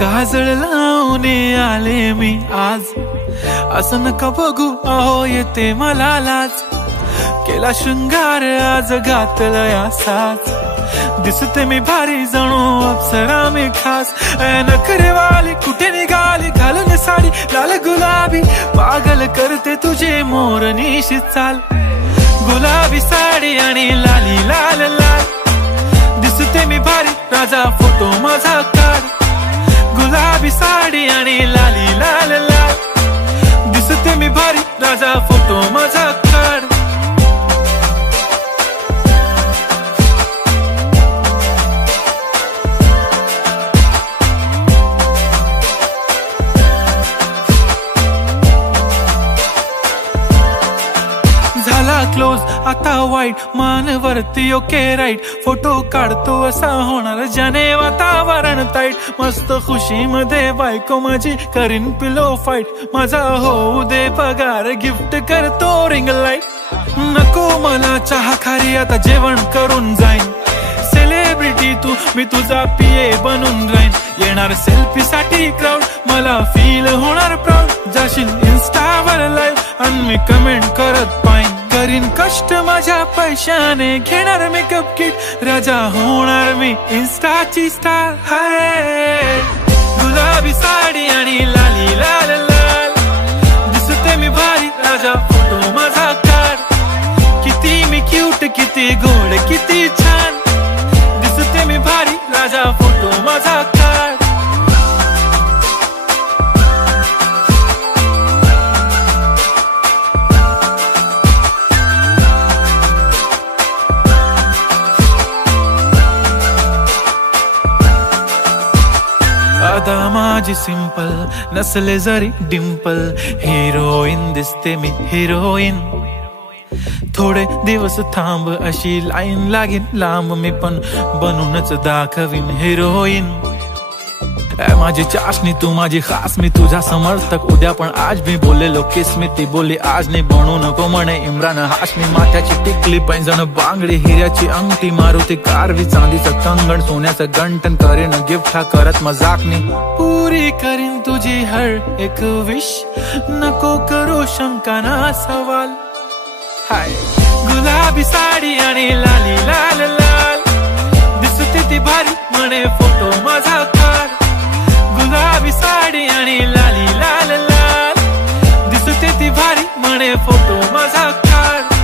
काजळ लावून आले मी आज, असं नका बघू अहो येते मला लाज. केला शृंगार आज घातला साज, दिसते मी भारी जणू अप्सरा मी खास. नखरेवाली कुठे निघाली घालून साडी लाल गुलाबी, पागल करते तुझे मोरनीशी चाल. गुलाबी साडी आणि लाली लाल लाल, दिसते मी भारी राजा फोटो माझा काढ. गुलाबी साडी आणि लाली लाल लाल, दिसते मी भारी राजा फोटो माझा काढ. झाला क्लोज आता वाईट, मानवरती ओके राईट. फोटो काढतो असा होणार ज्याने वातावरण ताईट. मस्त खुशी मध्ये बायको माझी करीन पिलो फाईट. माझा होऊ दे पगार गिफ्ट करतो रिंग लाईट. नको मला चहा खारी आता जेवण करून जाईन. सेलिब्रिटी तू मी तुझा पिये बनून राहीन. येणार सेल्फी साठी क्राऊड मला फील होणार प्राऊड. जाशील इन्स्टावर लाईव्ह आणि मी कमेंट करत पाईन. करीन कष्ट माझ्या पैशाने घेणार मेकअप किट. राजा होणार मी इन्स्टाची स्टार. हाय गुलाबी साडी आणि लाली लाल लाल, दिसते मी भारी राजा फोटो माझा काढ. किती मी क्यूट किती गोड किती छान, दिसते मी भारी राजा फोटो माझा काढ. अदा माझी सिंपल नसले जरी डिंपल, हिरोईन दिसते मी हिरोईन. थोडे दिवस थांब अशी लाईन लागेल लांब, मी पण बनूनच दाखवीन हिरोईन. माझी चाशनी तू माझी खास, मी तुझा समर्थक उद्या पण आज मी बोललेलो किस मी. ती बोलली आज नाही बनू नको म्हणे इम्रान हाशमी. माथ्याची टिकली पैंजण बांगडी हिऱ्याची अंगठी, मारुती कारवी चांदीचं कंगण सोन्याचं गंटन. करीन गिफ्ट हा करत मजाकनी, पुरी करीन तुझी हर एक विश. नको करू शंका ना सवाल. हाय गुलाबी साडी आणि लाली लाल लाल, दिसते ती भारी म्हणे फोटो माझा काढ. गुलाबी साडी आणि लाली लाल लाल, दिसते ती भारी म्हणे फोटो माझा काढ.